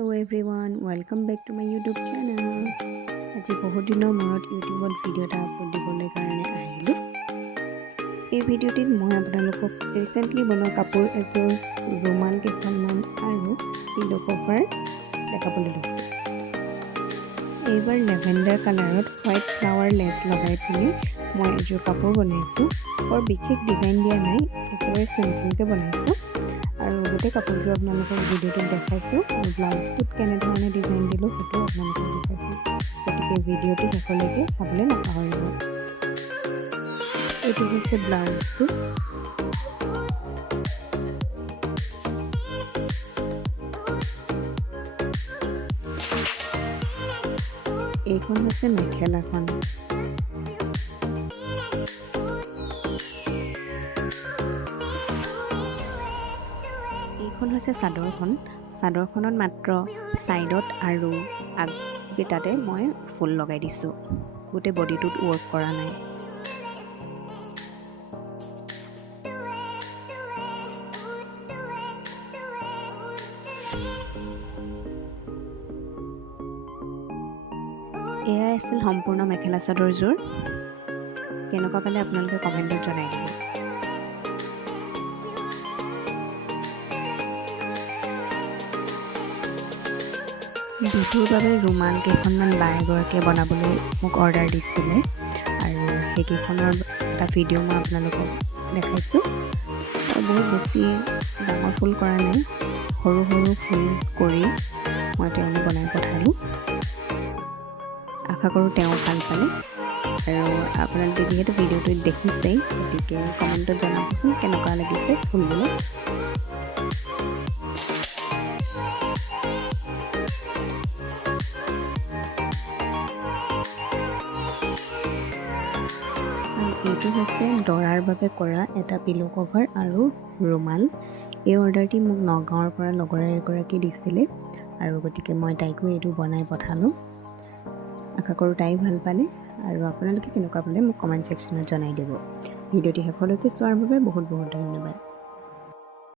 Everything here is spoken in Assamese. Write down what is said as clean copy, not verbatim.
Hello everyone, welcome back to my YouTube channel. আজি বহুত দিনৰ মূৰত ইউটিউবত ভিডিঅ' এটা আপলোড দিবলৈ কাৰণে আহিলোঁ। এই ভিডিঅ'টিত মই আপোনালোকক ৰিচেণ্টলি বনোৱা কাপোৰ এযোৰ, ৰুমাল কেইখনমান আৰু পিলো কভাৰ দেখাবলৈ লৈছোঁ। এইবাৰ লেভেণ্ডাৰ কালাৰত হোৱাইট ফ্লাৱাৰ লেছ লগাই পিনে মই এযোৰ কাপোৰ বনাইছোঁ। বৰ বিশেষ ডিজাইন দিয়া নাই, একেবাৰে চিম্পলকৈ বনাইছোঁ। আৰু গোটেই কাপোৰযোৰ আপোনালোকক ভিডিঅ'টোত দেখাইছোঁ আৰু ব্লাউজটোত কেনেধৰণে ডিজাইন দিলোঁ সেইটো আপোনালোকক দেখাইছোঁ। গতিকে ভিডিঅ'টো শেষলৈকে চাবলৈ নাপাহৰিব। এইটো হৈছে ব্লাউজটো। এইখন হৈছে মেখেলাখন। এইখন হৈছে চাদৰখন। চাদৰখনত মাত্ৰ ছাইডত আৰু আগকেইটাতে মই ফুল লগাই দিছোঁ, গোটেই বডিটোত ৱৰ্ক কৰা নাই। এয়াই আছিল সম্পূৰ্ণ মেখেলা চাদৰযোৰ। কেনেকুৱা পালে আপোনালোকে কমেণ্টত জনাই দিব। বিহুৰ বাবে ৰুমাল কেইখনমান বা এগৰাকীয়ে বনাবলৈ মোক অৰ্ডাৰ দিছিলে আৰু সেইকেইখনৰ এটা ভিডিঅ' মই আপোনালোকক দেখাইছোঁ। আৰু বহুত বেছি ডাঙৰ ফুল কৰা নাই, সৰু সৰু ফুল কৰি মই তেওঁলৈ বনাই পঠালোঁ। আশা কৰোঁ তেওঁ ভাল পালে। আৰু আপোনালোকে যিহেতু ভিডিঅ'টো দেখিছেই, গতিকে কমেণ্টত জনাবচোন কেনেকুৱা লাগিছে ফুলবিলাক। এইটো হৈছে দৰাৰ বাবে কৰা এটা পিলো কভাৰ আৰু ৰুমাল। এই অৰ্ডাৰটি মোক নগাঁৱৰ পৰা লগৰ এগৰাকী দিছিলে আৰু গতিকে মই তাইকো এইটো বনাই পঠালোঁ। আশা কৰোঁ তাই ভাল পালে আৰু আপোনালোকে কেনেকুৱা পালে মোক কমেণ্ট ছেকশ্যনত জনাই দিব। ভিডিঅ'টি শেষলৈকে চোৱাৰ বাবে বহুত বহুত ধন্যবাদ।